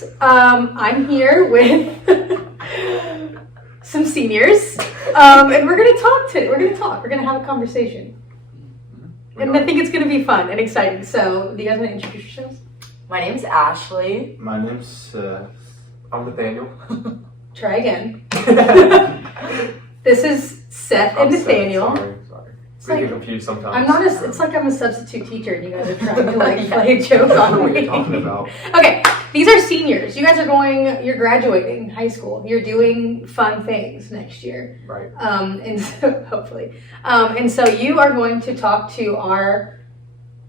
guys. I'm here with some seniors, and we're gonna talk today. We're gonna have a conversation, and I think it's gonna be fun and exciting. So, do you guys want to introduce yourselves? My name's Ashley. My name's Seth. I'm Nathaniel. Try again. This is Seth and Nathaniel. Sorry. It's We like, get confused sometimes. I'm not a. It's like I'm a substitute teacher, and you guys are trying to like play a joke I don't know on what me. you're talking about. Okay, these are seniors. You guys are you're graduating high school. You're doing fun things next year. Right. And so, hopefully. And so you are going to talk to our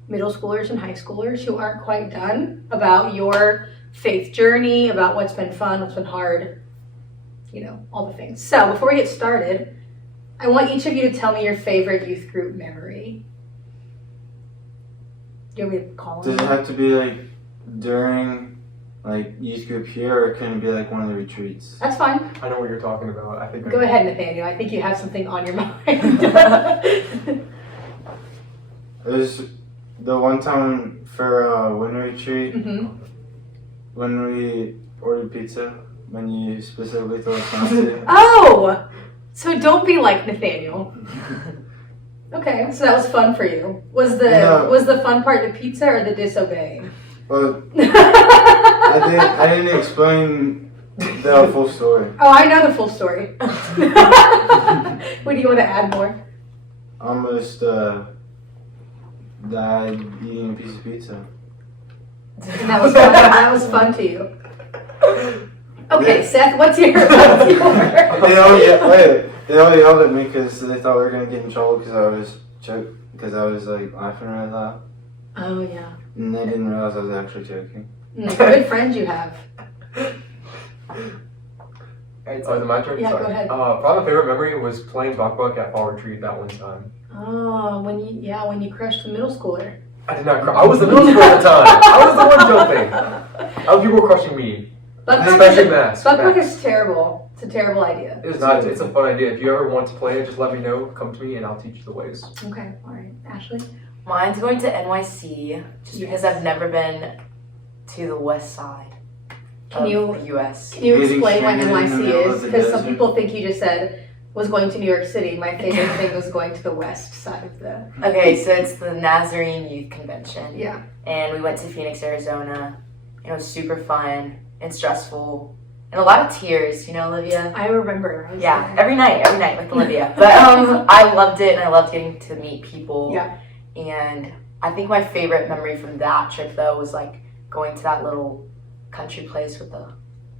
middle schoolers and high schoolers who aren't quite done about your faith journey, about what's been fun, what's been hard, all the things. So before we get started, I want each of you to tell me your favorite youth group memory. Do you want me to call Does them? it have to be like during like youth group here, or can it be like one of the retreats? That's fine. I know what you're talking about. I think. Go ahead, Nathaniel. I think you have something on your mind. It was the one time for winter retreat Mm-hmm. when we ordered pizza. When you specifically told us not to. Oh! So don't be like Nathaniel. Okay, so that was fun for you. Was the fun part the pizza or the disobeying? Well, I didn't explain the full story. Oh, I know the full story. What do you want to add more? Almost died eating a piece of pizza. And that was fun. That was fun to you. Okay, Seth, what's your? They all yelled at me because they thought we were gonna get in trouble because I was like laughing really loud, Oh yeah. and they didn't realize I was actually joking. Good friends you have. Is it my turn? Yeah, Sorry. go ahead. Probably my favorite memory was playing buck at fall retreat that one time. Oh, when you crushed the middle schooler. I did not cry. I was the middle schooler at the time. I was the one jumping. Other people were crushing me. Especially math. Buckbuck is terrible. It's a terrible idea. It's not. It's a fun idea. If you ever want to play it, just let me know. Come to me and I'll teach you the ways. Okay, all right, Ashley. Mine's going to NYC, just because I've never been to the west side of the U.S. Can you Getting explain what stranded in the NYC middle is? of the Because some desert. people think you just said was going to New York City. My favorite thing was going to the west side of the. Okay, so it's the Nazarene Youth Convention. Yeah. And we went to Phoenix, Arizona. It was super fun and stressful. And a lot of tears, Olivia? I remember. I was Yeah, there. every night with Olivia. But I loved it, and I loved getting to meet people. Yeah. And I think my favorite memory from that trip, though, was like going to that little country place with the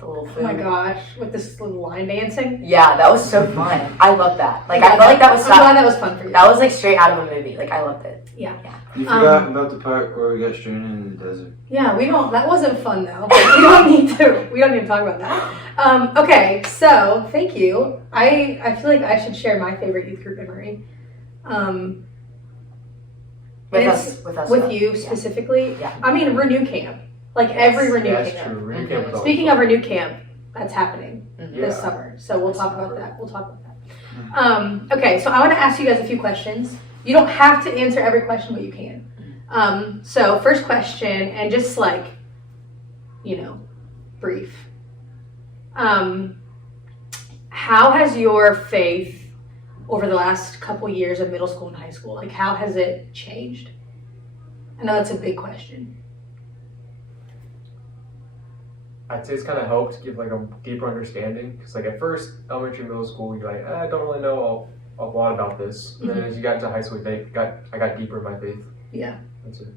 little food. Oh my gosh, with this little line dancing. Yeah, that was so fun. I loved that. Like, I felt like that was I'm glad that was fun for you. that was like straight out of a movie. Like, I loved it. Yeah. You forgot about the part where we got stranded in the desert. Yeah, that wasn't fun though. We don't need to talk about that. Okay, so thank you. I feel like I should share my favorite youth group memory. With you specifically. Yeah. I mean, Renew Camp. Like every Renew That's Camp. true. Renew camp was always Speaking fun. of Renew Camp, that's happening this Yeah. summer. So we'll talk about that. Okay, so I want to ask you guys a few questions. You don't have to answer every question, but you can. So first question, and just like, brief. How has your faith over the last couple years of middle school and high school, like how has it changed? I know that's a big question. I'd say it's kind of helped give like a deeper understanding. Because like at first, elementary, middle school, you're like, I don't really know a lot about this. And then as you got into high school, I got deeper in my faith. Yeah. That's it.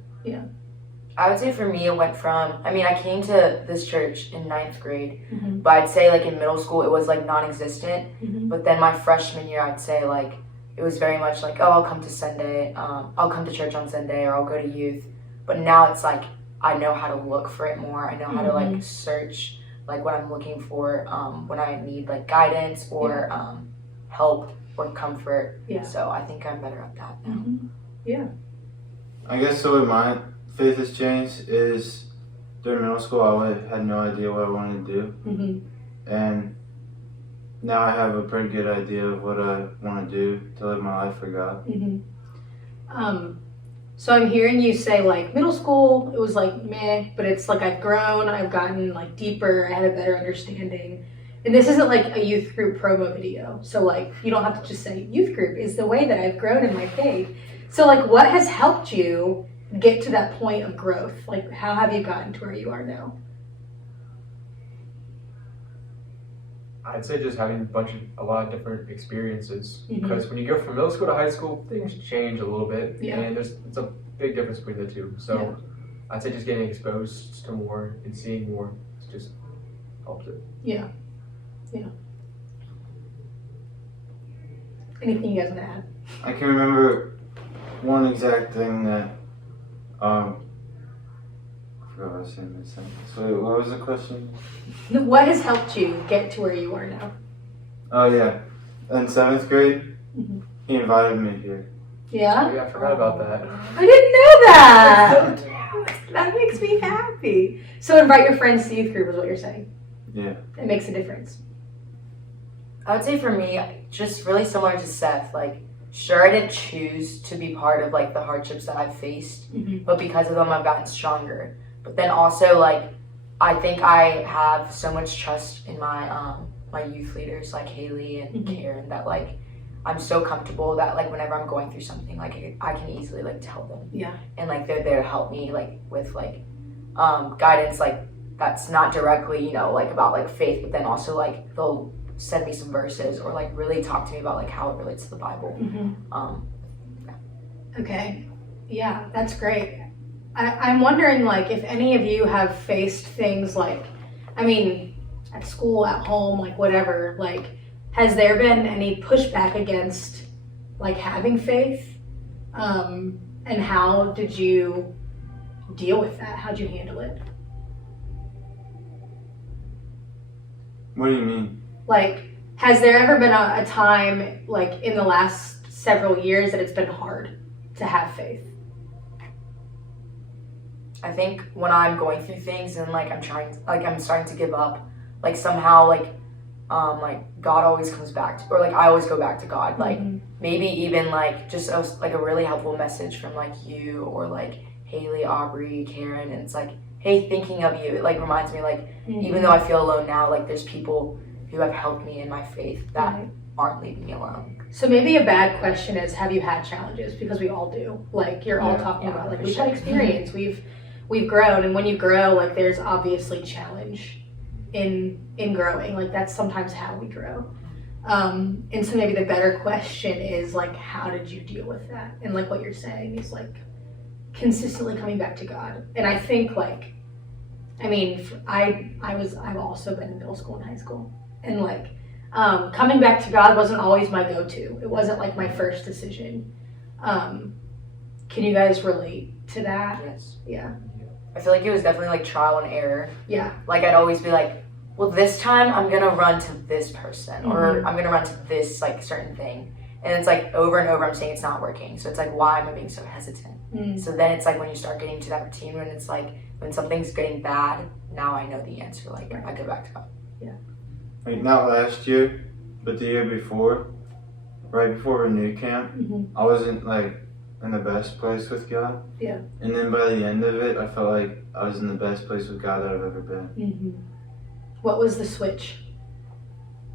I would say for me, it went from, I came to this church in 9th grade, Mhm. but I'd say like in middle school, it was like non-existent. Mhm. But then my freshman year, I'd say like, it was very much like, oh, I'll come to Sunday, I'll come to church on Sunday, or I'll go to youth. But now it's like, I know how to look for it more. I know how to like search like what I'm looking for when I need like guidance or help or comfort. Yeah. So I think I'm better at that now. Mhm. Yeah. I guess the way my faith has changed is during middle school I had no idea what I wanted to do, Mm-hmm. and now I have a pretty good idea of what I want to do to live my life for God. Mm-hmm. So I'm hearing you say like middle school, it was like meh, but it's like I've grown, I've gotten like deeper, I had a better understanding. And this isn't like a youth group promo video. So like you don't have to just say youth group is the way that I've grown in my faith. So like what has helped you get to that point of growth? Like how have you gotten to where you are now? I'd say just having a lot of different experiences. Because when you go from middle school to high school, things change a little bit, and it's a big difference between the two. So I'd say just getting exposed to more and seeing more just helps it. Yeah. Anything you guys want to add? I can remember one exact thing that I forgot what I was saying in this sentence. So what was the question? What has helped you get to where you are now? Oh yeah, in 7th grade, he invited me here. Yeah? Yeah, I forgot about that. I didn't know that. That makes me happy. So invite your friends to youth group is what you're saying. Yeah. It makes a difference. I would say for me, just really similar to Seth, like, sure, I didn't choose to be part of, like, the hardships that I've faced, but because of them, I've gotten stronger. But then also, like, I think I have so much trust in my my youth leaders, like Haley and Karen, that, like, I'm so comfortable that, like, whenever I'm going through something, like, I can easily, like, tell them. Yeah. And, like, they're there to help me, like, with, like, guidance, like, that's not directly, you know, like, about, like, faith, but then also, like, they'll send me some verses or, like, really talk to me about, like, how it relates to the Bible. Okay. Yeah, that's great. I'm wondering, like, if any of you have faced things like, I mean, at school, at home, like, whatever, like, has there been any pushback against, like, having faith? And how did you deal with that? How'd you handle it? What do you mean? Like, has there ever been a time, like, in the last several years that it's been hard to have faith? I think when I'm going through things and, like, I'm starting to give up, like, somehow, like, God always comes back to, or, like, I always go back to God. Like, maybe even, like, just like a really helpful message from, like, you or, like, Haley, Aubrey, Karen, and it's like, hey, thinking of you. It, like, reminds me, like, even though I feel alone now, like, there's people who have helped me in my faith that aren't leaving me alone. So maybe a bad question is, have you had challenges? Because we all do. Like, you're all talking about, like, we've had experience, we've grown, and when you grow, like, there's obviously challenge in growing. Like, that's sometimes how we grow. And so maybe the better question is, like, how did you deal with that? And, like, what you're saying is, like, consistently coming back to God. And I think, like, I mean, I've also been in middle school and high school, and, like, coming back to God wasn't always my go-to. It wasn't, like, my first decision. Can you guys relate to that? Yes. Yeah. I feel like it was definitely, like, trial and error. Yeah. Like, I'd always be like, well, this time I'm gonna run to this person, or I'm gonna run to this, like, certain thing. And it's like over and over I'm saying it's not working. So it's like, why am I being so hesitant? So then it's like when you start getting to that routine, when it's like, when something's getting bad, now I know the answer. Like, I go back to God. Yeah. Like, not last year, but the year before, right before Renew Camp, I wasn't, like, in the best place with God. Yeah. And then by the end of it, I felt like I was in the best place with God that I've ever been. What was the switch?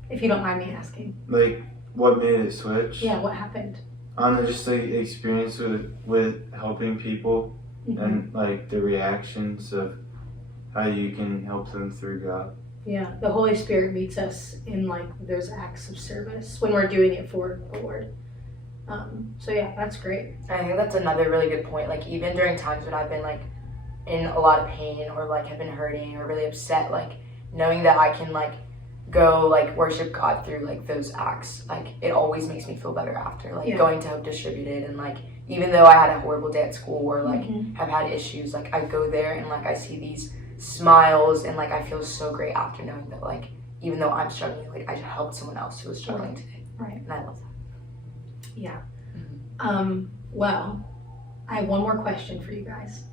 If you don't mind me asking. Like, what made it switch? Yeah, what happened? I don't know, just the experience with helping people and, like, the reactions of how you can help them through God. Yeah, the Holy Spirit meets us in, like, those acts of service when we're doing it for the Lord. So yeah, that's great. I think that's another really good point. Like, even during times when I've been, like, in a lot of pain or, like, have been hurting or really upset, like, knowing that I can, like, go, like, worship God through, like, those acts, like, it always makes me feel better after, like, going to Hope Distributed, and, like, even though I had a horrible day at school or, like, have had issues, like, I go there and, like, I see these smiles and, like, I feel so great after knowing that, like, even though I'm struggling, like, I helped someone else who was struggling today. Right. And I love that. Yeah. Well, I have one more question for you guys.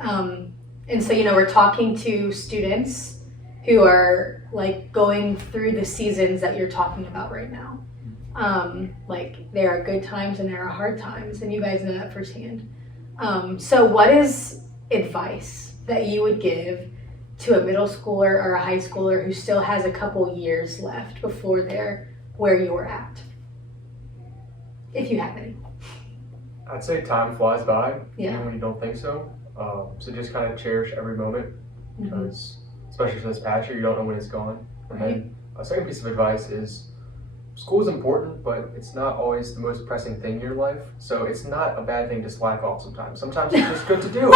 And so, you know, we're talking to students who are, like, going through the seasons that you're talking about right now. Like, there are good times and there are hard times, and you guys know that firsthand. So what is advice that you would give to a middle schooler or a high schooler who still has a couple years left before they're where you're at? If you have any. I'd say time flies by, Yeah. even when you don't think so. So just kind of cherish every moment, Mhm. because especially for this past year, you don't know when it's gone. And Right. then a second piece of advice is school is important, but it's not always the most pressing thing in your life. So it's not a bad thing to slack off sometimes. Sometimes it's just good to do.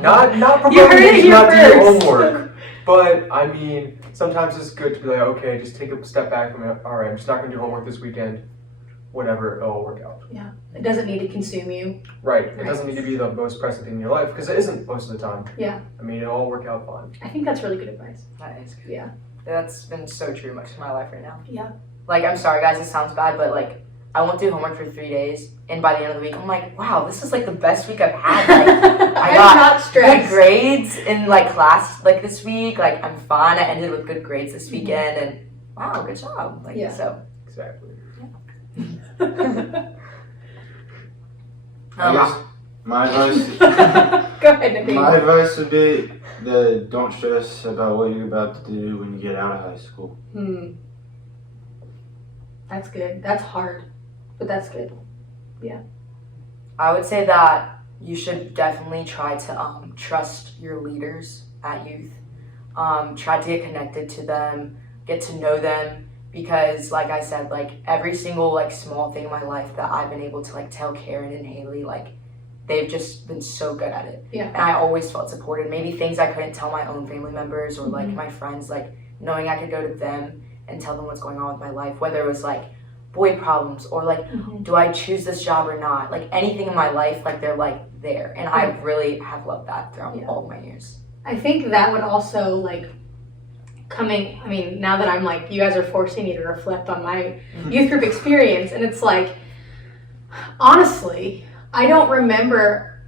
Not You heard it promoting you here not do your first. homework. But I mean, sometimes it's good to be like, okay, just take a step back from it. All right, I'm just not going to do homework this weekend. Whatever, it'll work out. It doesn't need to consume you. Right. It Right. doesn't need to be the most pressing thing in your life, because it isn't most of the time. Yeah. I mean, it'll all work out fine. I think that's really good advice. That is good. Yeah. That's been so true much of my life right now. Yeah. Like, I'm sorry, guys, it sounds bad, but like, I won't do homework for 3 days, and by the end of the week, I'm like, wow, this is like the best week I've had. Like, I I'm got not good stressed. grades in like class like this week. Like, I'm fine. I ended with good grades this weekend, and wow, good job. Like, Yeah. so. Exactly. I guess my advice. Go ahead, Nathaniel. My advice would be that don't stress about what you're about to do when you get out of high school. That's good. That's hard, but that's good. I would say that you should definitely try to trust your leaders at youth. Try to get connected to them, get to know them, because like I said, like every single like small thing in my life that I've been able to like tell Karen and Haley, like they've just been so good at it. Yeah. And I always felt supported. Maybe things I couldn't tell my own family members or like my friends, like knowing I could go to them and tell them what's going on with my life, whether it was like boy problems or like do I choose this job or not, like anything in my life, like they're like there, and I really have loved that throughout all of my years. I think that would also like now that I'm like, you guys are forcing me to reflect on my youth group experience, and it's like, honestly, I don't remember,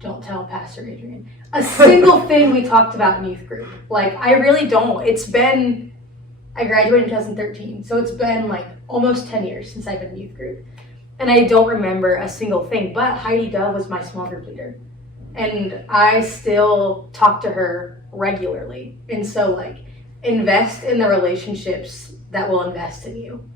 don't tell Pastor Adrian, a single thing we talked about in youth group. Like, I really don't. I graduated in 2013, so it's been like almost 10 years since I've been in youth group. And I don't remember a single thing, but Heidi Dove was my small group leader. And I still talk to her regularly. And so, like, invest in the relationships that will invest in you.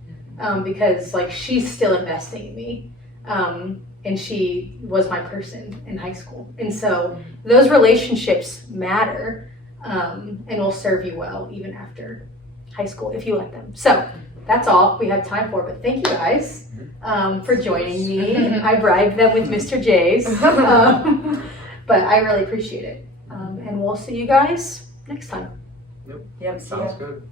Because, like, she's still investing in me. And she was my person in high school. And so those relationships matter and will serve you well even after high school if you let them. So that's all we have time for. But thank you guys for joining me. I bribed them with Mr. J's. But I really appreciate it. And we'll see you guys next time. Yep, Sounds good.